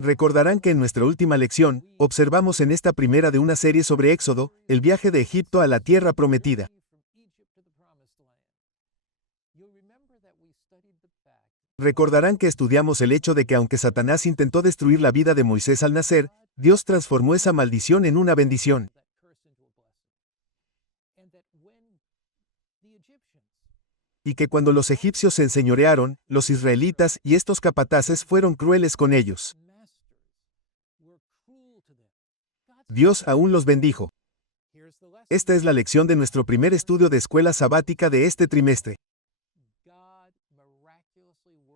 Recordarán que en nuestra última lección, observamos en esta primera de una serie sobre Éxodo, el viaje de Egipto a la tierra prometida. Recordarán que estudiamos el hecho de que aunque Satanás intentó destruir la vida de Moisés al nacer, Dios transformó esa maldición en una bendición. Y que cuando los egipcios se enseñorearon, los israelitas y estos capataces fueron crueles con ellos. Dios aún los bendijo. Esta es la lección de nuestro primer estudio de escuela sabática de este trimestre.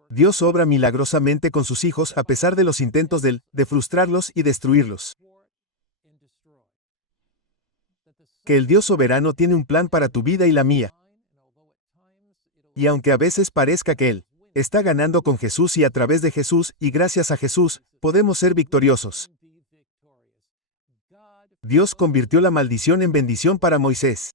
Dios obra milagrosamente con sus hijos a pesar de los intentos de frustrarlos y destruirlos. Que el Dios soberano tiene un plan para tu vida y la mía. Y aunque a veces parezca que Él está ganando con Jesús y a través de Jesús y gracias a Jesús, podemos ser victoriosos. Dios convirtió la maldición en bendición para Moisés.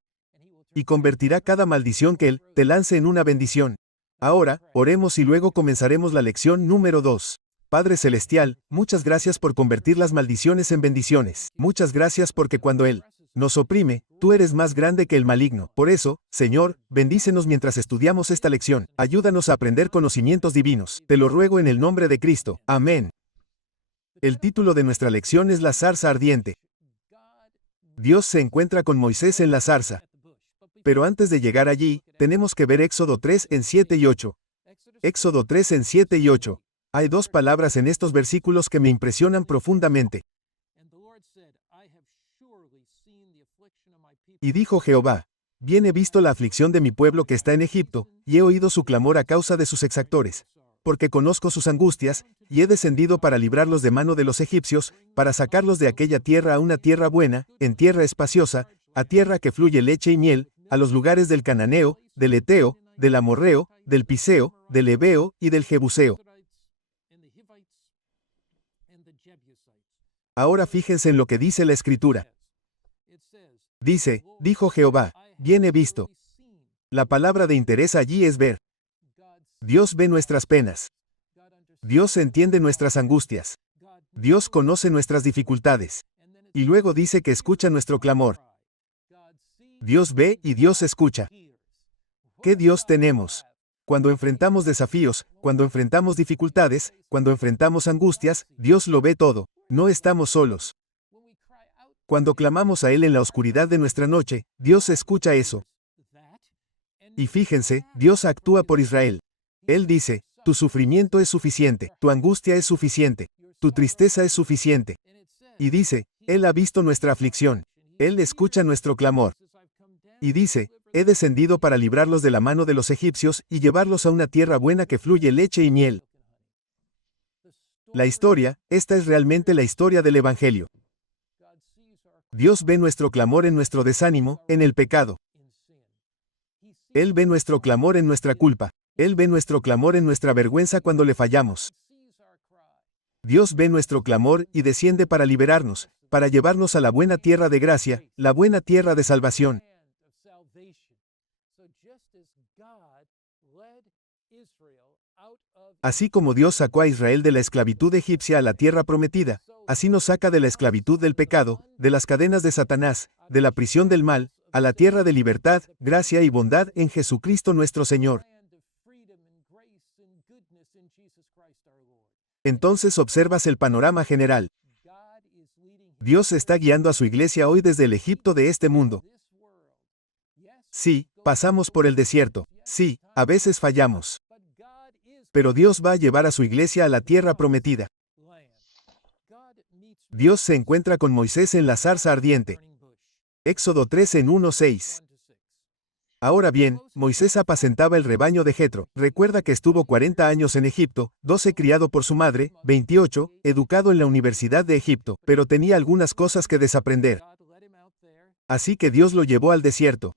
Y convertirá cada maldición que Él te lance en una bendición. Ahora, oremos y luego comenzaremos la lección número 2. Padre Celestial, muchas gracias por convertir las maldiciones en bendiciones. Muchas gracias porque cuando Él nos oprime, tú eres más grande que el maligno. Por eso, Señor, bendícenos mientras estudiamos esta lección. Ayúdanos a aprender conocimientos divinos. Te lo ruego en el nombre de Cristo. Amén. El título de nuestra lección es La zarza ardiente. Dios se encuentra con Moisés en la zarza. Pero antes de llegar allí, tenemos que ver Éxodo 3 en 7 y 8. Éxodo 3 en 7 y 8. Hay dos palabras en estos versículos que me impresionan profundamente. Y dijo Jehová: bien he visto la aflicción de mi pueblo que está en Egipto, y he oído su clamor a causa de sus exactores. Porque conozco sus angustias, y he descendido para librarlos de mano de los egipcios, para sacarlos de aquella tierra a una tierra buena, en tierra espaciosa, a tierra que fluye leche y miel, a los lugares del Cananeo, del Eteo, del Amorreo, del Piseo, del Heveo y del Jebuseo. Ahora fíjense en lo que dice la Escritura. Dice, dijo Jehová, bien he visto. La palabra de interés allí es ver. Dios ve nuestras penas. Dios entiende nuestras angustias. Dios conoce nuestras dificultades. Y luego dice que escucha nuestro clamor. Dios ve y Dios escucha. ¿Qué Dios tenemos? Cuando enfrentamos desafíos, cuando enfrentamos dificultades, cuando enfrentamos angustias, Dios lo ve todo. No estamos solos. Cuando clamamos a Él en la oscuridad de nuestra noche, Dios escucha eso. Y fíjense, Dios actúa por Israel. Él dice, tu sufrimiento es suficiente, tu angustia es suficiente, tu tristeza es suficiente. Y dice, Él ha visto nuestra aflicción. Él escucha nuestro clamor. Y dice, he descendido para librarlos de la mano de los egipcios y llevarlos a una tierra buena que fluye leche y miel. La historia, esta es realmente la historia del Evangelio. Dios ve nuestro clamor en nuestro desánimo, en el pecado. Él ve nuestro clamor en nuestra culpa. Él ve nuestro clamor en nuestra vergüenza cuando le fallamos. Dios ve nuestro clamor y desciende para liberarnos, para llevarnos a la buena tierra de gracia, la buena tierra de salvación. Así como Dios sacó a Israel de la esclavitud egipcia a la tierra prometida, así nos saca de la esclavitud del pecado, de las cadenas de Satanás, de la prisión del mal, a la tierra de libertad, gracia y bondad en Jesucristo nuestro Señor. Entonces observas el panorama general. Dios está guiando a su iglesia hoy desde el Egipto de este mundo. Sí, pasamos por el desierto. Sí, a veces fallamos. Pero Dios va a llevar a su iglesia a la tierra prometida. Dios se encuentra con Moisés en la zarza ardiente. Éxodo 3 en 1-6. Ahora bien, Moisés apacentaba el rebaño de Jetro. Recuerda que estuvo 40 años en Egipto, 12 criado por su madre, 28, educado en la Universidad de Egipto, pero tenía algunas cosas que desaprender. Así que Dios lo llevó al desierto.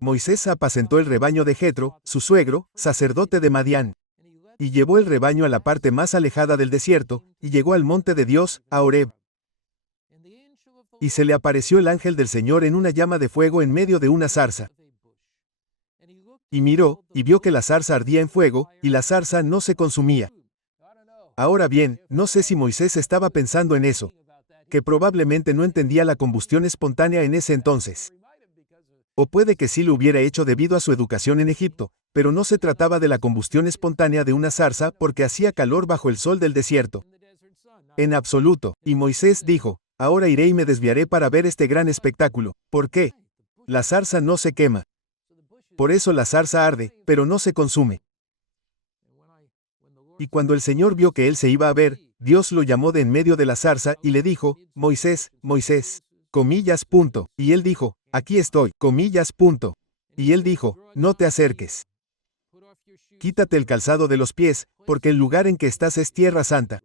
Moisés apacentó el rebaño de Jetro, su suegro, sacerdote de Madián. Y llevó el rebaño a la parte más alejada del desierto, y llegó al monte de Dios, a Horeb. Y se le apareció el ángel del Señor en una llama de fuego en medio de una zarza. Y miró, y vio que la zarza ardía en fuego, y la zarza no se consumía. Ahora bien, no sé si Moisés estaba pensando en eso, que probablemente no entendía la combustión espontánea en ese entonces. O puede que sí lo hubiera hecho debido a su educación en Egipto, pero no se trataba de la combustión espontánea de una zarza porque hacía calor bajo el sol del desierto. En absoluto. Y Moisés dijo, ahora iré y me desviaré para ver este gran espectáculo. ¿Por qué? La zarza no se quema. Por eso la zarza arde, pero no se consume. Y cuando el Señor vio que él se iba a ver, Dios lo llamó de en medio de la zarza y le dijo, Moisés, Moisés, comillas, punto. Y él dijo, aquí estoy, comillas, punto. Y él dijo, no te acerques. Quítate el calzado de los pies, porque el lugar en que estás es tierra santa.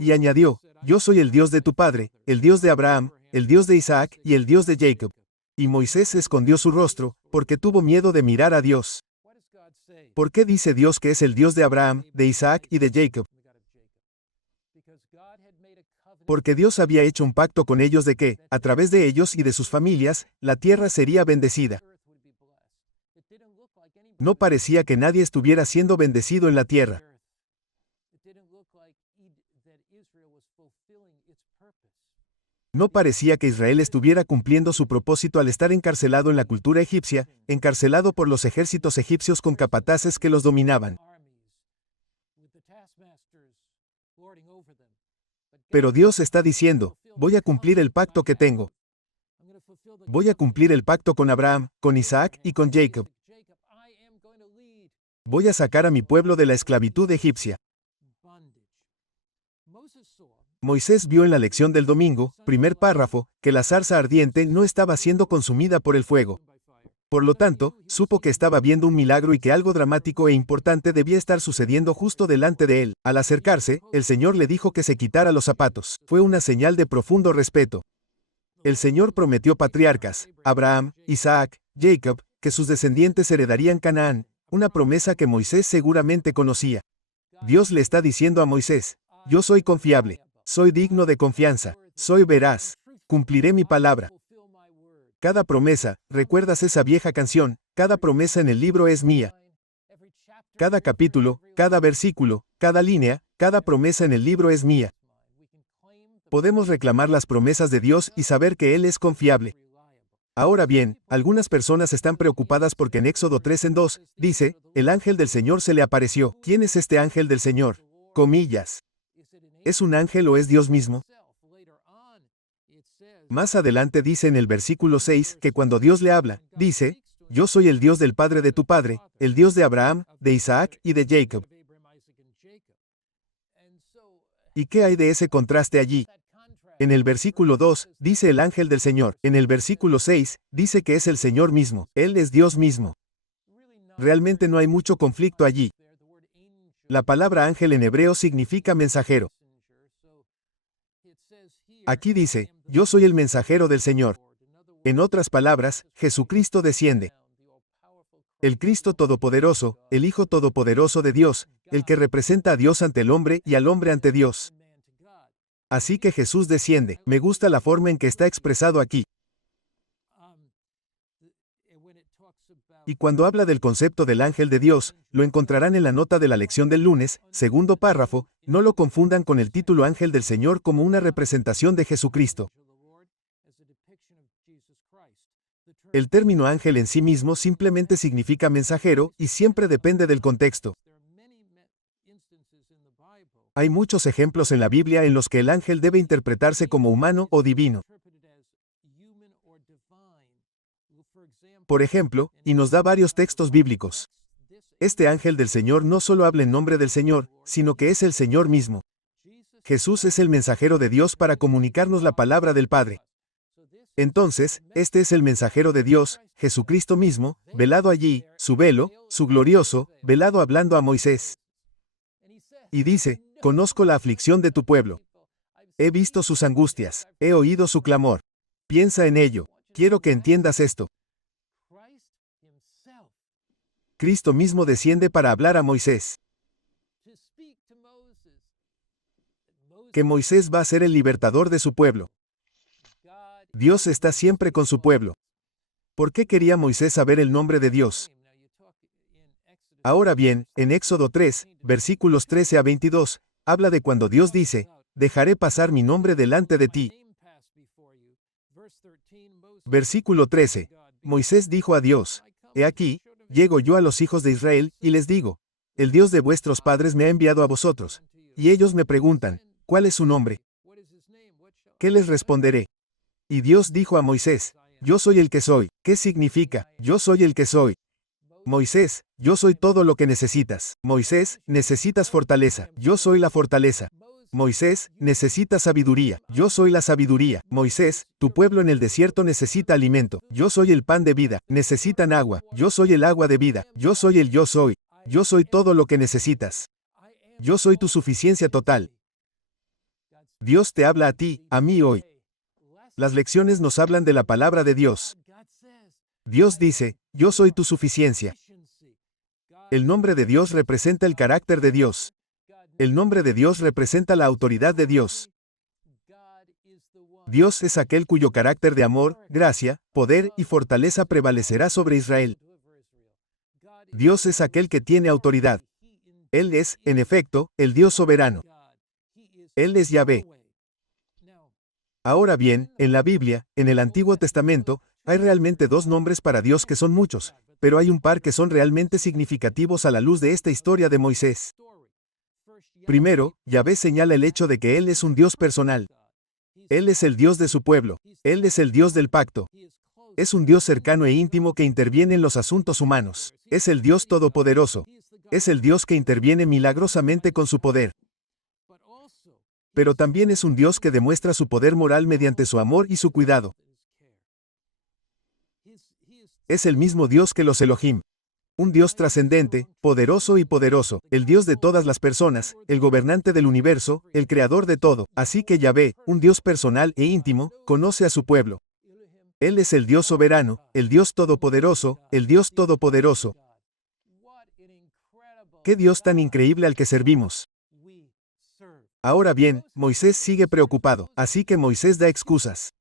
Y añadió, yo soy el Dios de tu padre, el Dios de Abraham, el Dios de Isaac y el Dios de Jacob. Y Moisés escondió su rostro, porque tuvo miedo de mirar a Dios. ¿Por qué dice Dios que es el Dios de Abraham, de Isaac y de Jacob? Porque Dios había hecho un pacto con ellos de que, a través de ellos y de sus familias, la tierra sería bendecida. No parecía que nadie estuviera siendo bendecido en la tierra. No parecía que Israel estuviera cumpliendo su propósito al estar encarcelado en la cultura egipcia, encarcelado por los ejércitos egipcios con capataces que los dominaban. Pero Dios está diciendo, voy a cumplir el pacto que tengo. Voy a cumplir el pacto con Abraham, con Isaac y con Jacob. Voy a sacar a mi pueblo de la esclavitud egipcia. Moisés vio en la lección del domingo, primer párrafo, que la zarza ardiente no estaba siendo consumida por el fuego. Por lo tanto, supo que estaba viendo un milagro y que algo dramático e importante debía estar sucediendo justo delante de él. Al acercarse, el Señor le dijo que se quitara los zapatos. Fue una señal de profundo respeto. El Señor prometió patriarcas, Abraham, Isaac, Jacob, que sus descendientes heredarían Canaán, una promesa que Moisés seguramente conocía. Dios le está diciendo a Moisés, yo soy confiable, soy digno de confianza, soy veraz, cumpliré mi palabra. Cada promesa, ¿recuerdas esa vieja canción? Cada promesa en el libro es mía. Cada capítulo, cada versículo, cada línea, cada promesa en el libro es mía. Podemos reclamar las promesas de Dios y saber que Él es confiable. Ahora bien, algunas personas están preocupadas porque en Éxodo 3:2, dice, el ángel del Señor se le apareció. ¿Quién es este ángel del Señor? Comillas. ¿Es un ángel o es Dios mismo? Más adelante dice en el versículo 6 que cuando Dios le habla, dice, yo soy el Dios del padre de tu padre, el Dios de Abraham, de Isaac y de Jacob. ¿Y qué hay de ese contraste allí? En el versículo 2, dice el ángel del Señor. En el versículo 6, dice que es el Señor mismo. Él es Dios mismo. Realmente no hay mucho conflicto allí. La palabra ángel en hebreo significa mensajero. Aquí dice, yo soy el mensajero del Señor. En otras palabras, Jesucristo desciende. El Cristo Todopoderoso, el Hijo Todopoderoso de Dios, el que representa a Dios ante el hombre y al hombre ante Dios. Así que Jesús desciende. Me gusta la forma en que está expresado aquí. Y cuando habla del concepto del ángel de Dios, lo encontrarán en la nota de la lección del lunes, segundo párrafo, no lo confundan con el título ángel del Señor como una representación de Jesucristo. El término ángel en sí mismo simplemente significa mensajero y siempre depende del contexto. Hay muchos ejemplos en la Biblia en los que el ángel debe interpretarse como humano o divino. Por ejemplo, y nos da varios textos bíblicos. Este ángel del Señor no solo habla en nombre del Señor, sino que es el Señor mismo. Jesús es el mensajero de Dios para comunicarnos la palabra del Padre. Entonces, este es el mensajero de Dios, Jesucristo mismo, velado allí, su velo, su glorioso, velado hablando a Moisés. Y dice, conozco la aflicción de tu pueblo. He visto sus angustias, he oído su clamor. Piensa en ello. Quiero que entiendas esto. Cristo mismo desciende para hablar a Moisés. Que Moisés va a ser el libertador de su pueblo. Dios está siempre con su pueblo. ¿Por qué quería Moisés saber el nombre de Dios? Ahora bien, en Éxodo 3, versículos 13 a 22, habla de cuando Dios dice, dejaré pasar mi nombre delante de ti. Versículo 13. Moisés dijo a Dios, he aquí, llego yo a los hijos de Israel, y les digo, el Dios de vuestros padres me ha enviado a vosotros. Y ellos me preguntan, ¿cuál es su nombre? ¿Qué les responderé? Y Dios dijo a Moisés, yo soy el que soy. ¿Qué significa, yo soy el que soy? Moisés, yo soy todo lo que necesitas. Moisés, necesitas fortaleza. Yo soy la fortaleza. Moisés, necesitas sabiduría. Yo soy la sabiduría. Moisés, tu pueblo en el desierto necesita alimento. Yo soy el pan de vida. Necesitan agua. Yo soy el agua de vida. Yo soy el yo soy. Yo soy todo lo que necesitas. Yo soy tu suficiencia total. Dios te habla a ti, a mí hoy. Las lecciones nos hablan de la palabra de Dios. Dios dice, yo soy tu suficiencia. El nombre de Dios representa el carácter de Dios. El nombre de Dios representa la autoridad de Dios. Dios es aquel cuyo carácter de amor, gracia, poder y fortaleza prevalecerá sobre Israel. Dios es aquel que tiene autoridad. Él es, en efecto, el Dios soberano. Él es Yahvé. Ahora bien, en la Biblia, en el Antiguo Testamento, hay realmente dos nombres para Dios que son muchos, pero hay un par que son realmente significativos a la luz de esta historia de Moisés. Primero, Yahvé señala el hecho de que Él es un Dios personal. Él es el Dios de su pueblo. Él es el Dios del pacto. Es un Dios cercano e íntimo que interviene en los asuntos humanos. Es el Dios todopoderoso. Es el Dios que interviene milagrosamente con su poder. Pero también es un Dios que demuestra su poder moral mediante su amor y su cuidado. Es el mismo Dios que los Elohim. Un Dios trascendente, poderoso y poderoso, el Dios de todas las personas, el gobernante del universo, el creador de todo. Así que Yahvé, un Dios personal e íntimo, conoce a su pueblo. Él es el Dios soberano, el Dios todopoderoso, el Dios todopoderoso. ¡Qué Dios tan increíble al que servimos! Ahora bien, Moisés sigue preocupado, así que Moisés da excusas.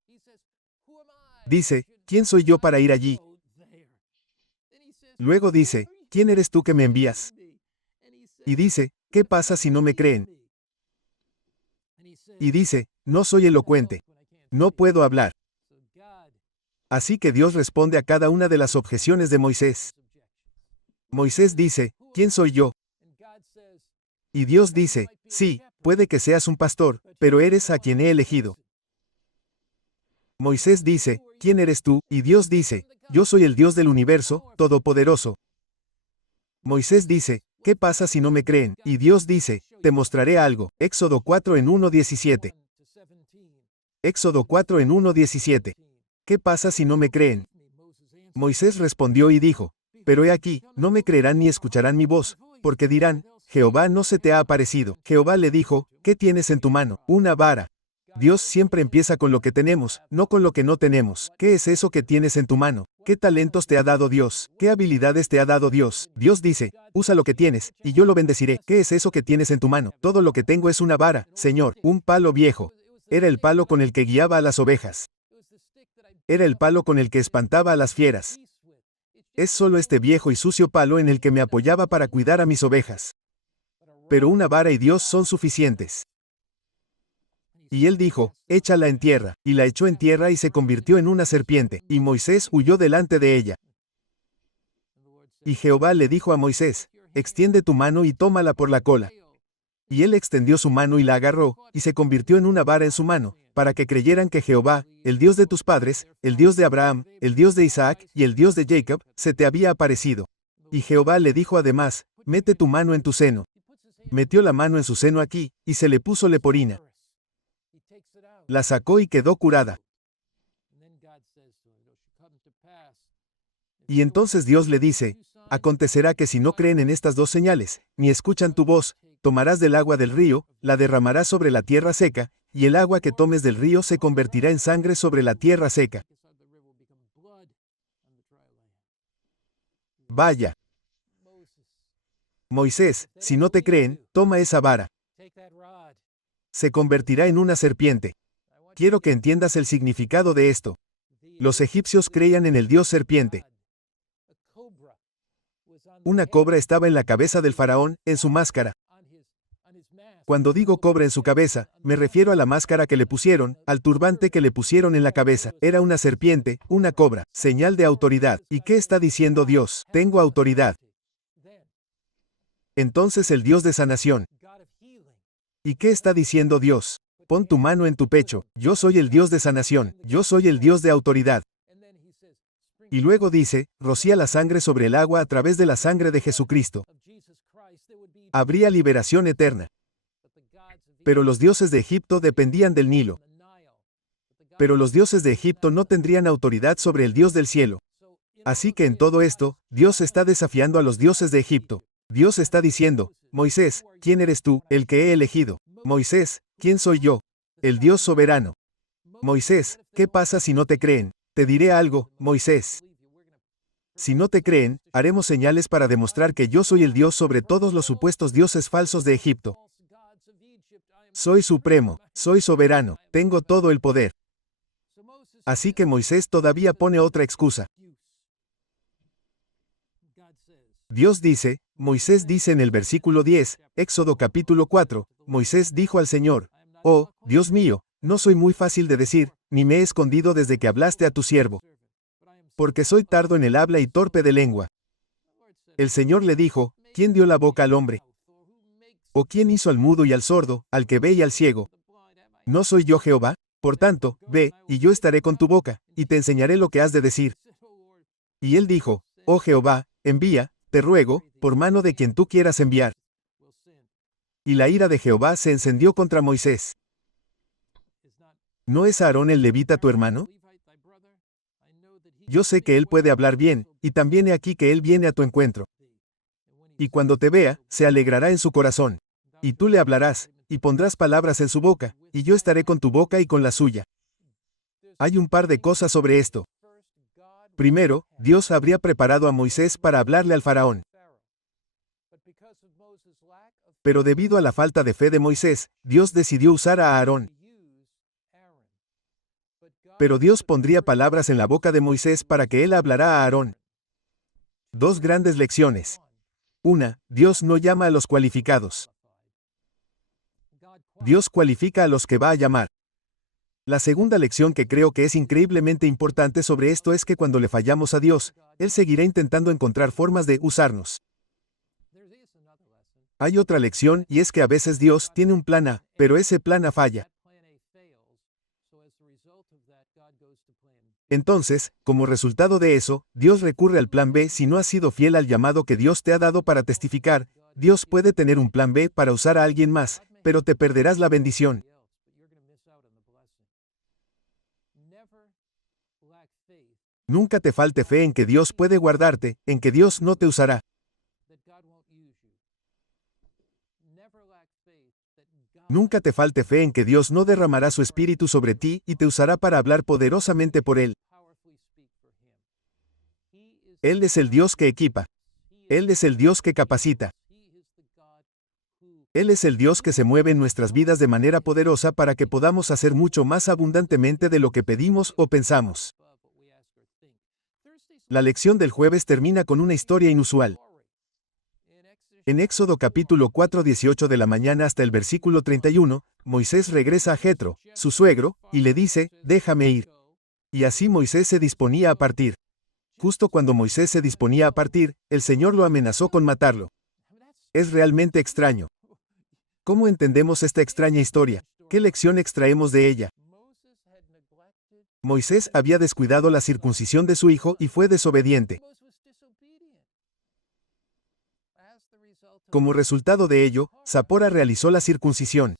Dice, ¿quién soy yo para ir allí? Luego dice, ¿quién eres tú que me envías? Y dice, ¿qué pasa si no me creen? Y dice, no soy elocuente. No puedo hablar. Así que Dios responde a cada una de las objeciones de Moisés. Moisés dice, ¿quién soy yo? Y Dios dice, sí, puede que seas un pastor, pero eres a quien he elegido. Moisés dice, ¿quién eres tú? Y Dios dice, yo soy el Dios del universo, todopoderoso. Moisés dice, ¿qué pasa si no me creen? Y Dios dice, te mostraré algo. Éxodo 4 en 1:17. Éxodo 4 en 1:17. ¿Qué pasa si no me creen? Moisés respondió y dijo, pero he aquí, no me creerán ni escucharán mi voz, porque dirán, Jehová no se te ha aparecido. Jehová le dijo, ¿qué tienes en tu mano? Una vara. Dios siempre empieza con lo que tenemos, no con lo que no tenemos. ¿Qué es eso que tienes en tu mano? ¿Qué talentos te ha dado Dios? ¿Qué habilidades te ha dado Dios? Dios dice, usa lo que tienes, y yo lo bendeciré. ¿Qué es eso que tienes en tu mano? Todo lo que tengo es una vara, Señor, un palo viejo. Era el palo con el que guiaba a las ovejas. Era el palo con el que espantaba a las fieras. Es solo este viejo y sucio palo en el que me apoyaba para cuidar a mis ovejas. Pero una vara y Dios son suficientes. Y él dijo, échala en tierra, y la echó en tierra y se convirtió en una serpiente, y Moisés huyó delante de ella. Y Jehová le dijo a Moisés, extiende tu mano y tómala por la cola. Y él extendió su mano y la agarró, y se convirtió en una vara en su mano, para que creyeran que Jehová, el Dios de tus padres, el Dios de Abraham, el Dios de Isaac, y el Dios de Jacob, se te había aparecido. Y Jehová le dijo además, mete tu mano en tu seno. Metió la mano en su seno aquí, y se le puso leporina. La sacó y quedó curada. Y entonces Dios le dice, acontecerá que si no creen en estas dos señales, ni escuchan tu voz, tomarás del agua del río, la derramarás sobre la tierra seca, y el agua que tomes del río se convertirá en sangre sobre la tierra seca. Vaya. Moisés, si no te creen, toma esa vara. Se convertirá en una serpiente. Quiero que entiendas el significado de esto. Los egipcios creían en el dios serpiente. Una cobra estaba en la cabeza del faraón, en su máscara. Cuando digo cobra en su cabeza, me refiero a la máscara que le pusieron, al turbante que le pusieron en la cabeza. Era una serpiente, una cobra, señal de autoridad. ¿Y qué está diciendo Dios? Tengo autoridad. Entonces el Dios de sanación. ¿Y qué está diciendo Dios? Pon tu mano en tu pecho. Yo soy el Dios de sanación. Yo soy el Dios de autoridad. Y luego dice, rocía la sangre sobre el agua a través de la sangre de Jesucristo. Habría liberación eterna. Pero los dioses de Egipto dependían del Nilo. Pero los dioses de Egipto no tendrían autoridad sobre el Dios del cielo. Así que en todo esto, Dios está desafiando a los dioses de Egipto. Dios está diciendo, Moisés, ¿quién eres tú, el que he elegido? Moisés, ¿quién soy yo? El Dios soberano. Moisés, ¿qué pasa si no te creen? Te diré algo, Moisés. Si no te creen, haremos señales para demostrar que yo soy el Dios sobre todos los supuestos dioses falsos de Egipto. Soy supremo, soy soberano, tengo todo el poder. Así que Moisés todavía pone otra excusa. Dios dice, Moisés dice en el versículo 10, Éxodo capítulo 4, Moisés dijo al Señor, oh, Dios mío, no soy muy fácil de decir, ni me he escondido desde que hablaste a tu siervo. Porque soy tardo en el habla y torpe de lengua. El Señor le dijo, ¿quién dio la boca al hombre? ¿O quién hizo al mudo y al sordo, al que ve y al ciego? ¿No soy yo Jehová? Por tanto, ve, y yo estaré con tu boca, y te enseñaré lo que has de decir. Y él dijo, oh Jehová, envía, te ruego, por mano de quien tú quieras enviar. Y la ira de Jehová se encendió contra Moisés. ¿No es Aarón el levita tu hermano? Yo sé que él puede hablar bien, y también he aquí que él viene a tu encuentro. Y cuando te vea, se alegrará en su corazón. Y tú le hablarás, y pondrás palabras en su boca, y yo estaré con tu boca y con la suya. Hay un par de cosas sobre esto. Primero, Dios habría preparado a Moisés para hablarle al faraón. Pero debido a la falta de fe de Moisés, Dios decidió usar a Aarón. Pero Dios pondría palabras en la boca de Moisés para que él hablara a Aarón. Dos grandes lecciones. Una, Dios no llama a los cualificados. Dios cualifica a los que va a llamar. La segunda lección que creo que es increíblemente importante sobre esto es que cuando le fallamos a Dios, Él seguirá intentando encontrar formas de usarnos. Hay otra lección y es que a veces Dios tiene un plan A, pero ese plan A falla. Entonces, como resultado de eso, Dios recurre al plan B si no has sido fiel al llamado que Dios te ha dado para testificar. Dios puede tener un plan B para usar a alguien más, pero te perderás la bendición. Nunca te falte fe en que Dios puede guardarte, en que Dios no te usará. Nunca te falte fe en que Dios no derramará su espíritu sobre ti y te usará para hablar poderosamente por Él. Él es el Dios que equipa. Él es el Dios que capacita. Él es el Dios que se mueve en nuestras vidas de manera poderosa para que podamos hacer mucho más abundantemente de lo que pedimos o pensamos. La lección del jueves termina con una historia inusual. En Éxodo capítulo 4, 18 de la mañana hasta el versículo 31, Moisés regresa a Jetro, su suegro, y le dice, déjame ir. Y así Moisés se disponía a partir. Justo cuando Moisés se disponía a partir, el Señor lo amenazó con matarlo. Es realmente extraño. ¿Cómo entendemos esta extraña historia? ¿Qué lección extraemos de ella? Moisés había descuidado la circuncisión de su hijo y fue desobediente. Como resultado de ello, Sapora realizó la circuncisión.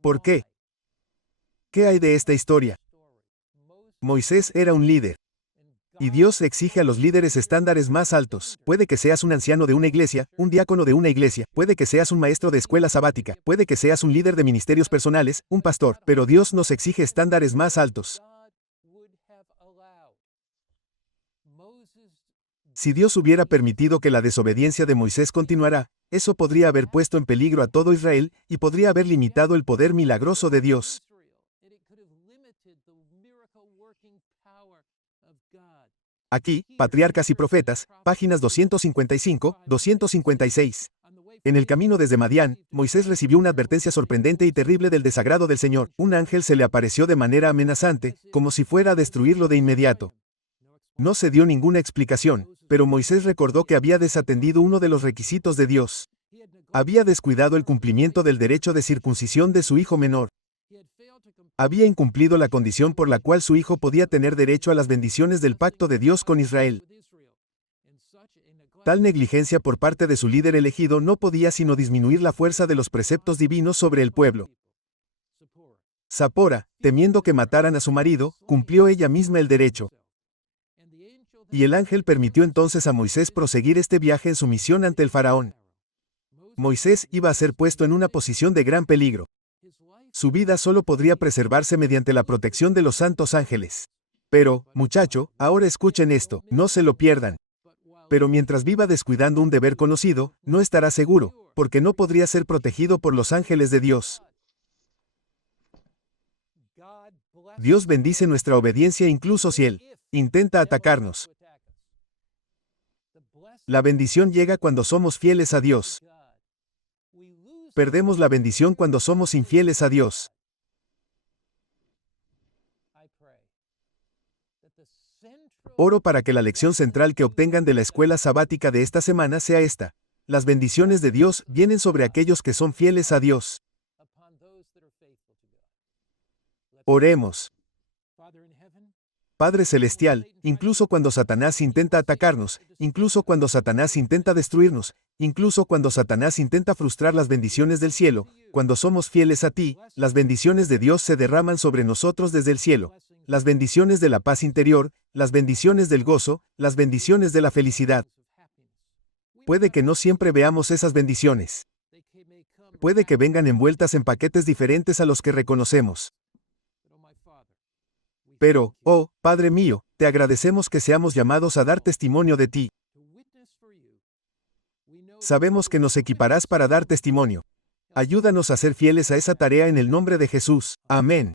¿Por qué? ¿Qué hay de esta historia? Moisés era un líder. Y Dios exige a los líderes estándares más altos. Puede que seas un anciano de una iglesia, un diácono de una iglesia, puede que seas un maestro de escuela sabática, puede que seas un líder de ministerios personales, un pastor, pero Dios nos exige estándares más altos. Si Dios hubiera permitido que la desobediencia de Moisés continuara, eso podría haber puesto en peligro a todo Israel, y podría haber limitado el poder milagroso de Dios. Aquí, Patriarcas y Profetas, páginas 255, 256. En el camino desde Madián, Moisés recibió una advertencia sorprendente y terrible del desagrado del Señor. Un ángel se le apareció de manera amenazante, como si fuera a destruirlo de inmediato. No se dio ninguna explicación, pero Moisés recordó que había desatendido uno de los requisitos de Dios. Había descuidado el cumplimiento del derecho de circuncisión de su hijo menor. Había incumplido la condición por la cual su hijo podía tener derecho a las bendiciones del pacto de Dios con Israel. Tal negligencia por parte de su líder elegido no podía sino disminuir la fuerza de los preceptos divinos sobre el pueblo. Sapora, temiendo que mataran a su marido, cumplió ella misma el derecho. Y el ángel permitió entonces a Moisés proseguir este viaje en su misión ante el faraón. Moisés iba a ser puesto en una posición de gran peligro. Su vida solo podría preservarse mediante la protección de los santos ángeles. Pero, muchacho, ahora escuchen esto, no se lo pierdan. Pero mientras viva descuidando un deber conocido, no estará seguro, porque no podría ser protegido por los ángeles de Dios. Dios bendice nuestra obediencia incluso si Él intenta atacarnos. La bendición llega cuando somos fieles a Dios. Perdemos la bendición cuando somos infieles a Dios. Oro para que la lección central que obtengan de la escuela sabática de esta semana sea esta. Las bendiciones de Dios vienen sobre aquellos que son fieles a Dios. Oremos. Padre Celestial, incluso cuando Satanás intenta atacarnos, incluso cuando Satanás intenta destruirnos, incluso cuando Satanás intenta frustrar las bendiciones del cielo, cuando somos fieles a ti, las bendiciones de Dios se derraman sobre nosotros desde el cielo. Las bendiciones de la paz interior, las bendiciones del gozo, las bendiciones de la felicidad. Puede que no siempre veamos esas bendiciones. Puede que vengan envueltas en paquetes diferentes a los que reconocemos. Pero, oh, Padre mío, te agradecemos que seamos llamados a dar testimonio de ti. Sabemos que nos equiparás para dar testimonio. Ayúdanos a ser fieles a esa tarea en el nombre de Jesús. Amén.